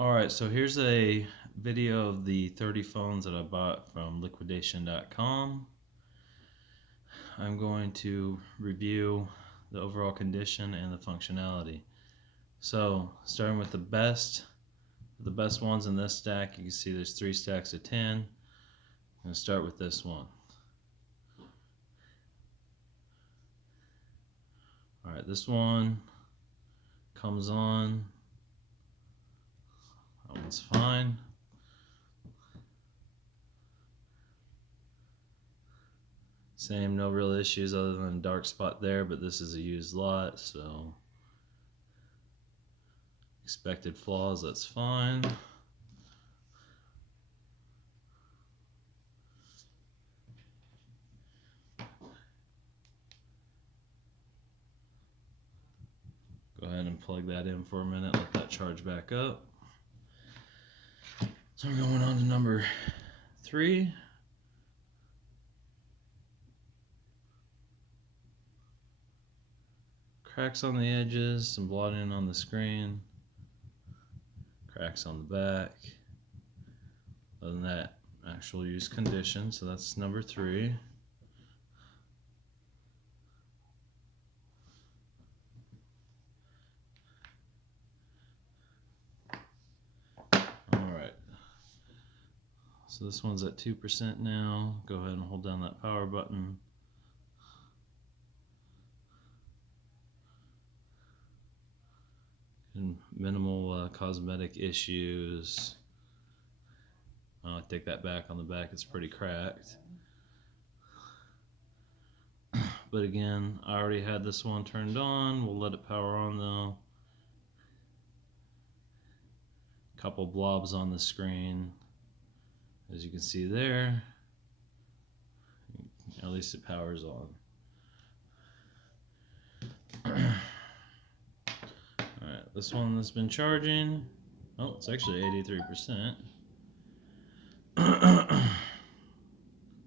Alright, so here's a video of the 30 phones that I bought from liquidation.com. I'm going to review the overall condition and the functionality. So, starting with the best ones in this stack, you can see there's 3 stacks of 10. I'm going to start with this one. Alright, this one comes on. That one's fine. Same, no real issues other than a dark spot there, but this is a used lot, so expected flaws, that's fine. Go ahead and plug that in for a minute, let that charge back up. So we're going on to number 3. Cracks on the edges, some blotting on the screen, cracks on the back. Other than that, actual use condition, so that's number 3. Alright, so this one's at 2% now. Go ahead and hold down that power button. And minimal cosmetic issues. I take that back. On the back it's pretty cracked, but again, I already had this one turned on. We'll let it power on though. Couple blobs on the screen, as you can see there. At least it powers on. Alright, this one has been charging. Oh, it's actually 83%.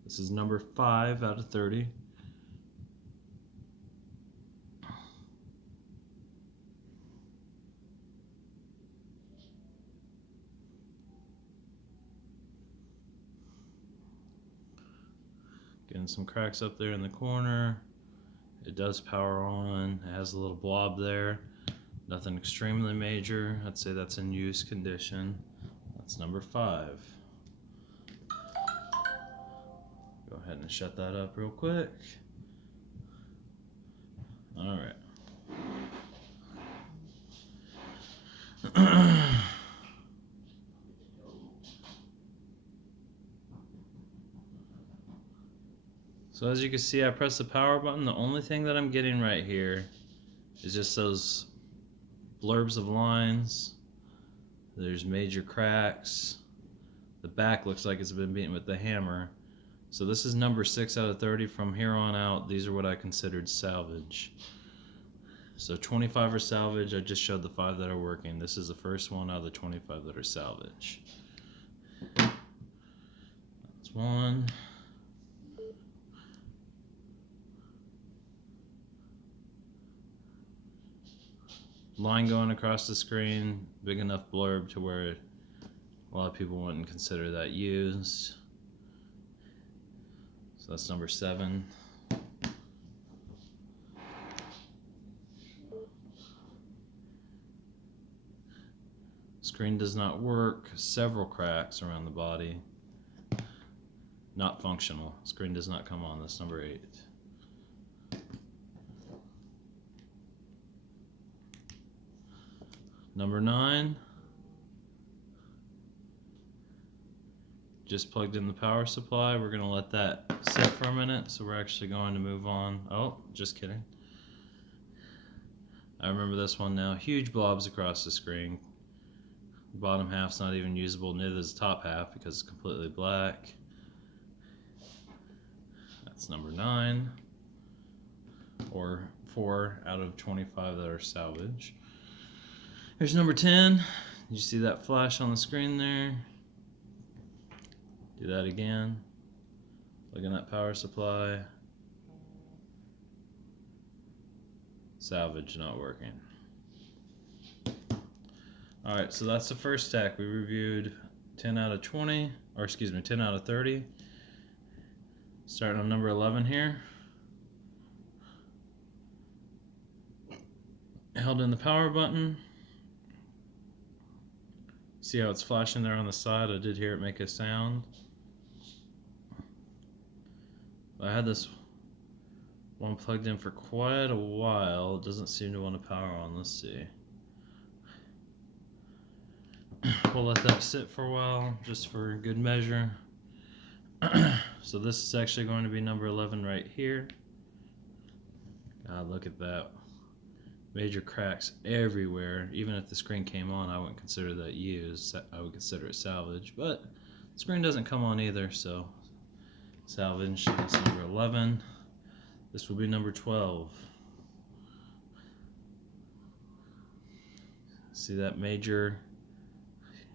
This is number 5 out of 30. Getting some cracks up there in the corner. It does power on. It has a little blob there. Nothing extremely major. I'd say that's in use condition. That's number 5. Go ahead and shut that up real quick. Alright. So as you can see, I press the power button. The only thing that I'm getting right here is just those blurbs of lines. There's major cracks. The back looks like it's been beaten with the hammer. So this is number 6 out of 30. From here on out, these are what I considered salvage. So 25 are salvage. I just showed the 5 that are working. This is the first one out of the 25 that are salvage. That's one. Line going across the screen, big enough blurb to where a lot of people wouldn't consider that used. So that's number 7. Screen does not work. Several cracks around the body. Not functional. Screen does not come on. That's number 8. Number 9. Just plugged in the power supply. We're going to let that sit for a minute, so we're actually going to move on. Oh, just kidding. I remember this one now. Huge blobs across the screen. The bottom half's not even usable, neither is the top half because it's completely black. That's number 9. Or 4 out of 25 that are salvage. Here's number 10. Did you see that flash on the screen there? Do that again. Look at that power supply. Salvage not working. Alright, so that's the first stack. We reviewed 10 out of 20, or excuse me, 10 out of 30. Starting on number 11 here. Held in the power button. See how it's flashing there on the side? I did hear it make a sound. I had this one plugged in for quite a while. It doesn't seem to want to power on. Let's see. We'll let that sit for a while, just for good measure. So this is actually going to be number 11 right here. God, look at that. Major cracks everywhere. Even if the screen came on, I wouldn't consider that used. I would consider it salvage, but the screen doesn't come on either, so salvage. That's number 11. This will be number 12. See that major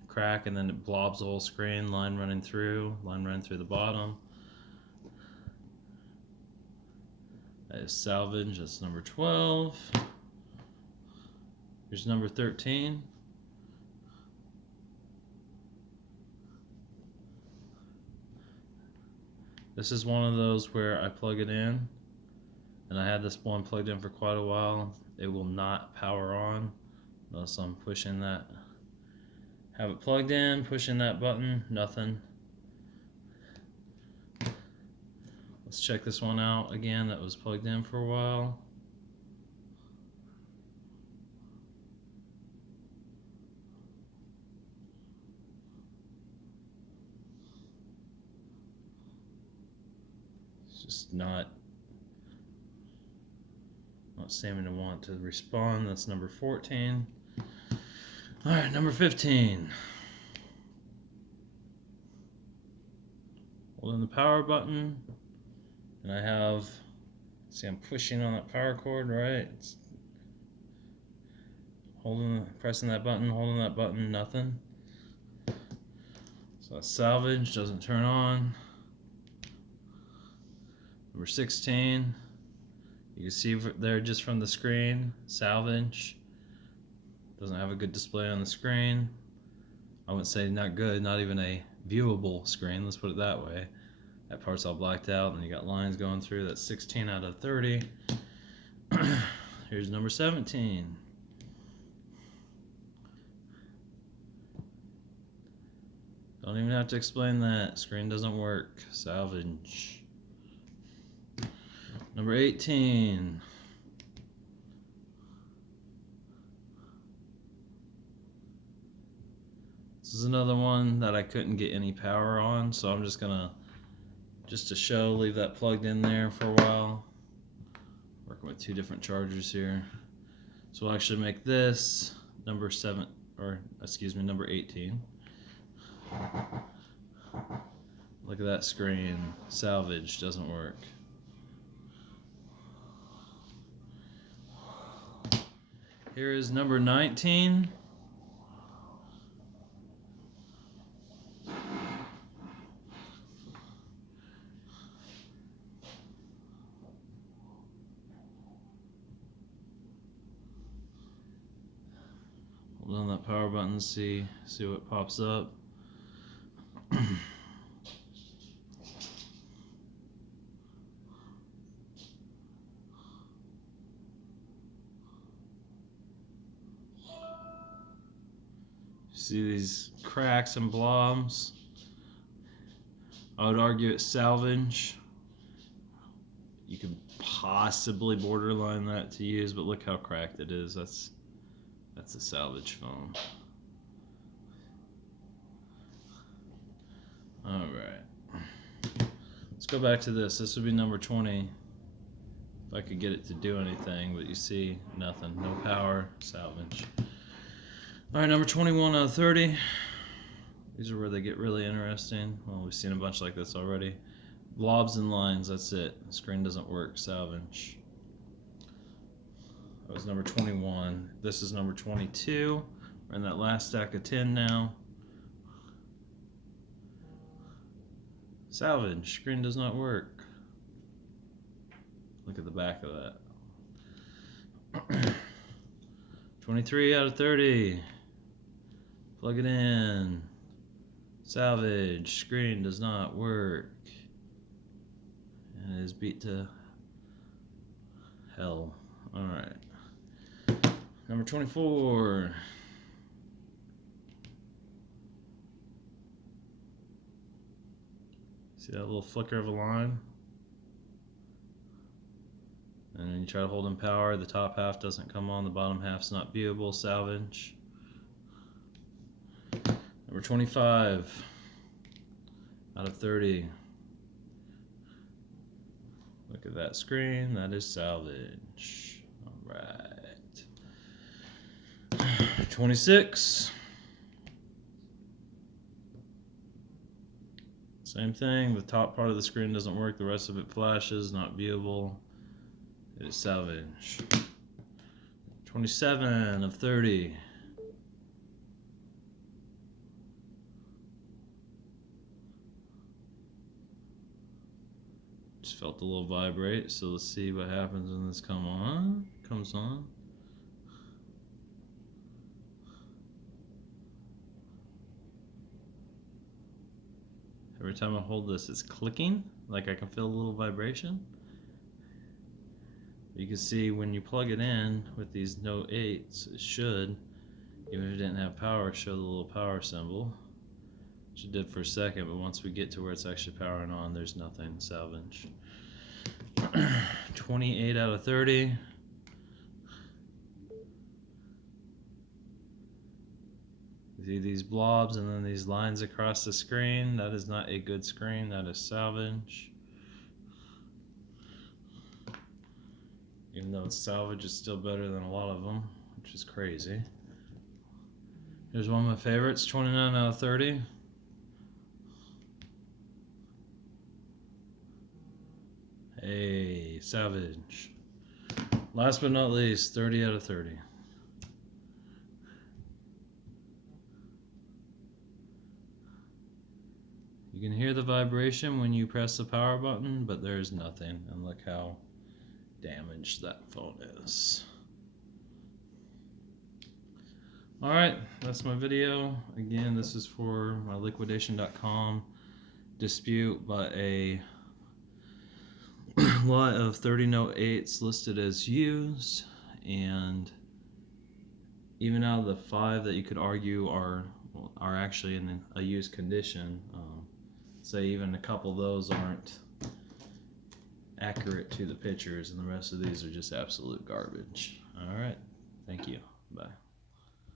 crack, and then it blobs the whole screen, line running through the bottom. That is salvage. That's number 12. Here's number 13. This is one of those where I plug it in, and I had this one plugged in for quite a while. It will not power on unless I'm pushing that. Have it plugged in, pushing that button, nothing. Let's check this one out again. That was plugged in for a while. It's just not seeming to want to respond. That's number 14. All right, number 15. Holding the power button, and I have, see, I'm pushing on that power cord, right? It's pressing that button, holding that button, nothing. So that's salvage, doesn't turn on. Number 16. You can see there just from the screen, salvage. Doesn't have a good display on the screen. I wouldn't say not good, not even a viewable screen, let's put it that way. That part's all blacked out and you got lines going through. That's 16 out of 30. Here's number 17. Don't even have to explain that. Screen doesn't work. Salvage. Number 18. This is another one that I couldn't get any power on, so I'm just gonna, just to show, leave that plugged in there for a while. Working with two different chargers here. So we'll actually make this number 7, or excuse me, number 18. Look at that screen. Salvage doesn't work. Here is number 19. Hold on that power button, see what pops up. See these cracks and blobs? I would argue it's salvage. You could possibly borderline that to use, but look how cracked it is. That's a salvage foam. All right. Let's go back to this. This would be number 20. If I could get it to do anything, but you see, nothing. No power, salvage. All right, number 21 out of 30. These are where they get really interesting. Well, we've seen a bunch like this already. Blobs and lines, that's it. The screen doesn't work, salvage. That was number 21. This is number 22. We're in that last stack of 10 now. Salvage, screen does not work. Look at the back of that. 23 out of 30. Plug it in. Salvage. Screen does not work. And it is beat to hell. Alright. Number 24. See that little flicker of a line? And then you try to hold in power, the top half doesn't come on, the bottom half's not viewable. Salvage. Number 25 out of 30. Look at that screen, that is salvage. Alright. 26. Same thing, the top part of the screen doesn't work, the rest of it flashes, not viewable. It is salvage. 27 of 30. Just felt a little vibrate, so let's see what happens when this comes on. Every time I hold this, it's clicking, like I can feel a little vibration. You can see when you plug it in with these Note 8s, it should, even if it didn't have power, show the little power symbol, which it did for a second, but once we get to where it's actually powering on, there's nothing. Salvage. 28 out of 30. See these blobs and then these lines across the screen? That is not a good screen, that is salvage. Even though it's salvage, it's still better than a lot of them, which is crazy. Here's one of my favorites, 29 out of 30. Hey, salvage. Last but not least, 30 out of 30. You can hear the vibration when you press the power button, but there's nothing. And look how damaged that phone is. Alright, that's my video. Again, this is for my liquidation.com dispute, but a lot of 30 Note 8s listed as used, and even out of the 5 that you could argue are actually in a used condition, say even a couple of those aren't accurate to the pictures, and the rest of these are just absolute garbage. Alright, thank you. Bye.